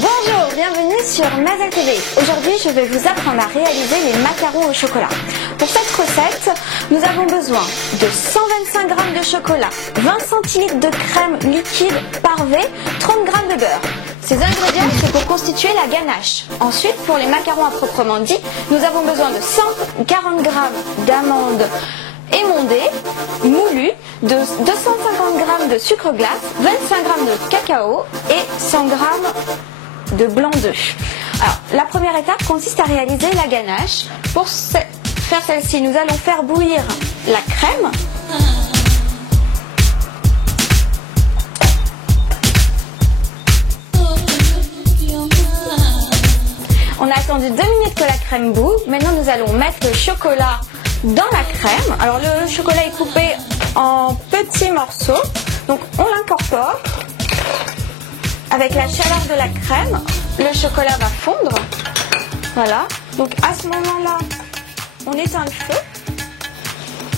Bonjour, bienvenue sur Mazel TV. Aujourd'hui, je vais vous apprendre à réaliser les macarons au chocolat. Pour cette recette, nous avons besoin de 125 g de chocolat, 20 cl de crème liquide parvée, 30 g de beurre. Ces ingrédients, c'est pour constituer la ganache. Ensuite, pour les macarons à proprement dit, nous avons besoin de 140 g d'amandes émondées, moulues, de 250 g de sucre glace, 25 g de cacao et 100 g de blanc d'œuf. Alors, la première étape consiste à réaliser la ganache. Pour faire celle-ci, nous allons faire bouillir la crème. On a attendu 2 minutes que la crème bout. Maintenant, nous allons mettre le chocolat dans la crème. Alors, le chocolat est coupé en petits morceaux. Donc, on l'incorpore. Avec la chaleur de la crème, le chocolat va fondre. Voilà. Donc, à ce moment-là, on éteint le feu.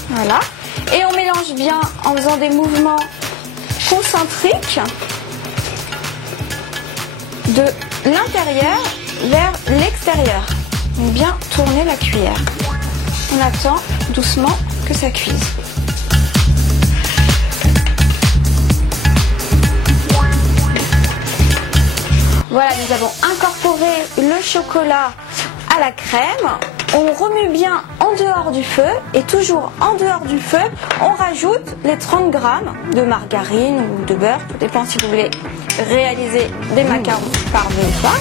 Voilà. Et on mélange bien en faisant des mouvements concentriques de l'intérieur vers l'extérieur. Donc bien tourner la cuillère. On attend doucement que ça cuise. Voilà, nous avons incorporé le chocolat à la crème. On remue bien en dehors du feu et toujours en dehors du feu, on rajoute les 30 g de margarine ou de beurre, tout dépend si vous voulez réaliser des macarons parvés ou pas.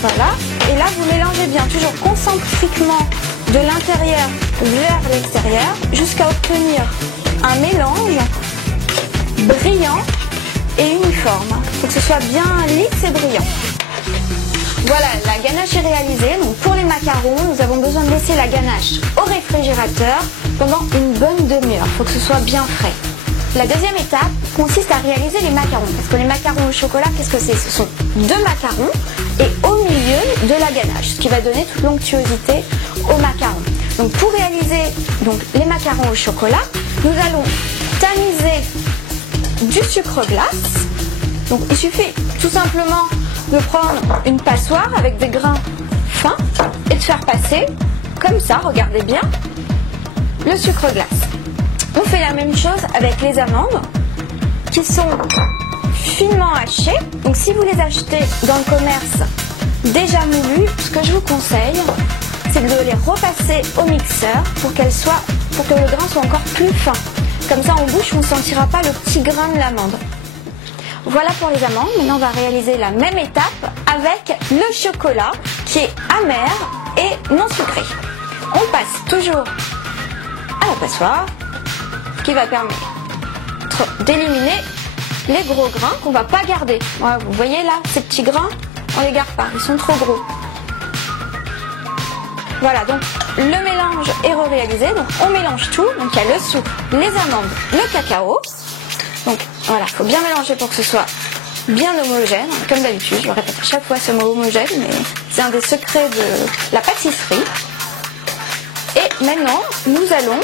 Voilà, et là vous mélangez bien, toujours concentriquement de l'intérieur vers l'extérieur jusqu'à obtenir un mélange brillant et uniforme. Il faut que ce soit bien lisse et brillant. Voilà, la ganache est réalisée. Donc pour les macarons, nous avons besoin de laisser la ganache au réfrigérateur pendant une bonne demi-heure. Il faut que ce soit bien frais. La deuxième étape consiste à réaliser les macarons. Parce que les macarons au chocolat, qu'est-ce que c'est? Ce sont 2 macarons et au milieu de la ganache, ce qui va donner toute l'onctuosité aux macarons. Donc pour réaliser les macarons au chocolat, nous allons tamiser du sucre glace. Donc il suffit tout simplement de prendre une passoire avec des grains fins et de faire passer comme ça, regardez bien, le sucre glace. On fait la même chose avec les amandes qui sont finement hachées. Donc si vous les achetez dans le commerce déjà moulues, ce que je vous conseille, c'est de les repasser au mixeur pour que le grain soit encore plus fin. Comme ça en bouche, on ne sentira pas le petit grain de l'amande. Voilà pour les amandes. Maintenant, on va réaliser la même étape avec le chocolat qui est amer et non sucré. On passe toujours à la passoire, ce qui va permettre d'éliminer les gros grains qu'on ne va pas garder. Voilà, vous voyez là, ces petits grains, on ne les garde pas, ils sont trop gros. Voilà, donc le mélange est réalisé. Donc on mélange tout. Donc il y a le sucre, les amandes, le cacao. Donc voilà, il faut bien mélanger pour que ce soit bien homogène. Comme d'habitude, je répète à chaque fois ce mot homogène, mais c'est un des secrets de la pâtisserie. Et maintenant, nous allons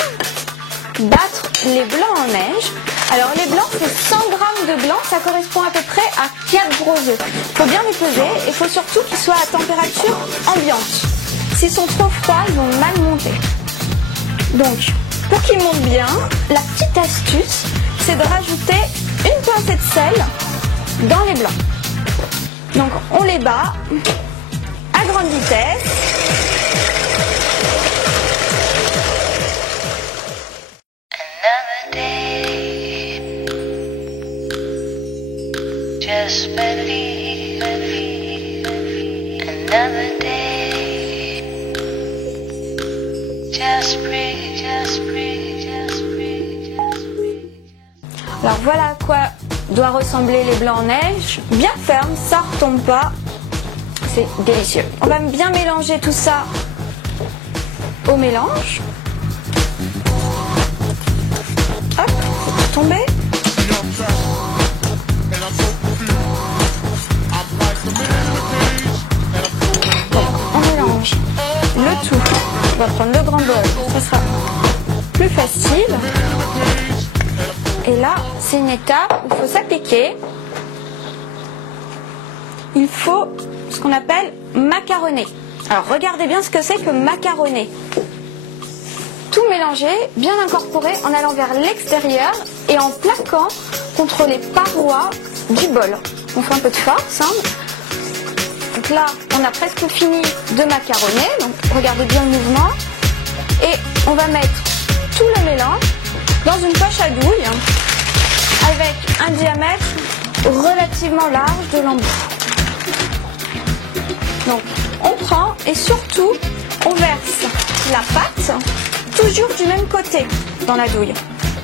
battre les blancs en neige. Alors les blancs, c'est 100 g de blanc, ça correspond à peu près à 4 gros œufs. Il faut bien les peser et il faut surtout qu'ils soient à température ambiante. S'ils sont trop froids, ils vont mal monter. Donc, pour qu'ils montent bien, la petite astuce, c'est de rajouter une pincée de sel dans les blancs. Donc on les bat à grande vitesse. Another day, just believe. Another day, just breathe, just breathe, just breathe, just breathe. Alors voilà à quoi doivent ressembler les blancs en neige. Bien ferme, ça ne retombe pas. C'est délicieux. On va bien mélanger tout ça au mélange. Hop, tomber. Donc on mélange le tout. On va prendre le grand bol, ça sera plus facile. Et là, c'est une étape où il faut s'appliquer il faut ce qu'on appelle macaroner. Alors regardez bien ce que c'est que macaroner. Tout mélanger, bien incorporé en allant vers l'extérieur et en plaquant contre les parois du bol. On fait un peu de force. Donc là, on a presque fini de macaroner. Donc regardez bien le mouvement. Et on va mettre tout le mélange dans une poche à douille avec un diamètre relativement large de l'embout. Donc on prend et surtout on verse la pâte toujours du même côté dans la douille.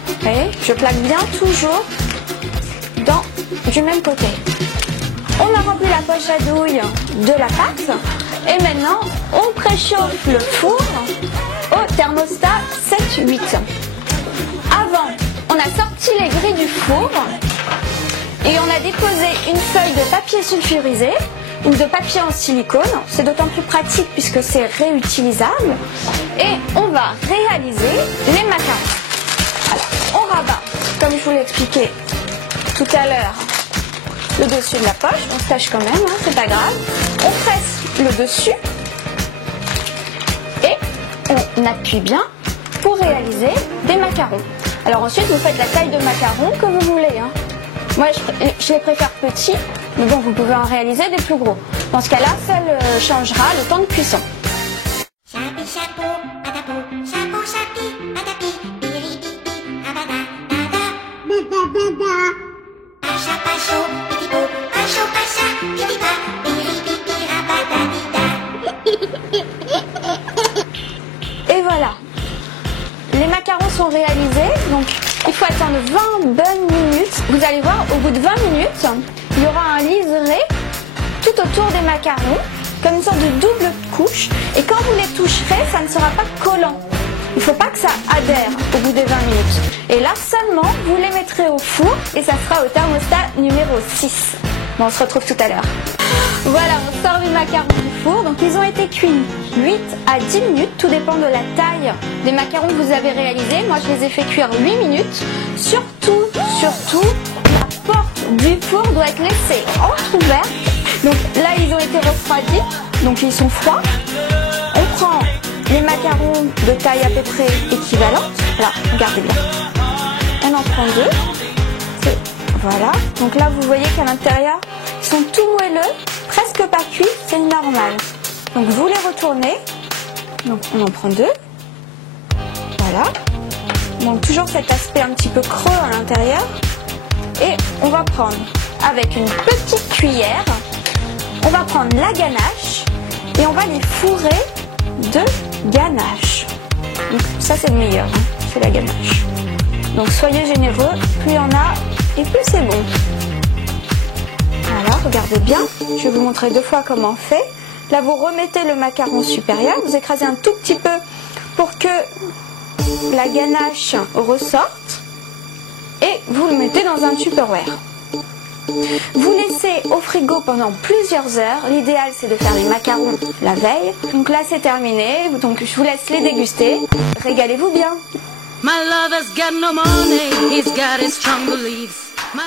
Vous voyez, je plaque bien toujours du même côté. On a rempli la poche à douille de la pâte et maintenant on préchauffe le four au thermostat 7-8. Avant, on a sorti les grilles du four et on a déposé une feuille de papier sulfurisé ou de papier en silicone. C'est d'autant plus pratique puisque c'est réutilisable. Et on va réaliser les macarons. Alors, on rabat, comme je vous l'ai expliqué tout à l'heure, le dessus de la poche. On se tâche quand même, c'est pas grave. On presse le dessus et on appuie bien pour réaliser des macarons. Alors ensuite, vous faites la taille de macarons que vous voulez. Moi, je les préfère petits, mais bon, vous pouvez en réaliser des plus gros. Dans ce cas-là, ça changera le temps de cuisson. Et voilà, les macarons sont réalisés, donc il faut attendre 20 bonnes minutes. Vous allez voir, au bout de 20 minutes, il y aura un liseré tout autour des macarons, comme une sorte de double couche. Et quand vous les toucherez, ça ne sera pas collant. Il ne faut pas que ça adhère au bout des 20 minutes. Et là seulement, vous les mettrez au four et ça sera au thermostat numéro 6. Bon, on se retrouve tout à l'heure. Voilà, on sort les macarons du four. Donc ils ont été cuits 8 à 10 minutes. Tout dépend de la taille des macarons que vous avez réalisés. Moi, je les ai fait cuire 8 minutes. Surtout, la porte du four doit être laissée entrouverte. Donc là, ils ont été refroidis. Donc ils sont froids. On prend les macarons de taille à peu près équivalente. Là, regardez bien. On en prend 2. Voilà. Donc là, vous voyez qu'à l'intérieur, ils sont tout moelleux, presque pas cuits, c'est normal. Donc vous les retournez. Donc on en prend 2. Voilà. Donc toujours cet aspect un petit peu creux à l'intérieur. Et on va prendre avec une petite cuillère, on va prendre la ganache et on va les fourrer de ganache. Donc ça c'est le meilleur, c'est la ganache. Donc soyez généreux, plus il y en a et plus c'est bon. Voilà, regardez bien, je vais vous montrer 2 fois comment on fait. Là vous remettez le macaron supérieur, vous écrasez un tout petit peu pour que la ganache ressorte et vous le mettez dans un Tupperware. Vous laissez au frigo pendant plusieurs heures. L'idéal c'est de faire les macarons la veille. Donc là c'est terminé, donc je vous laisse les déguster. Régalez-vous bien. My lover's got no money, he's got his strong beliefs. My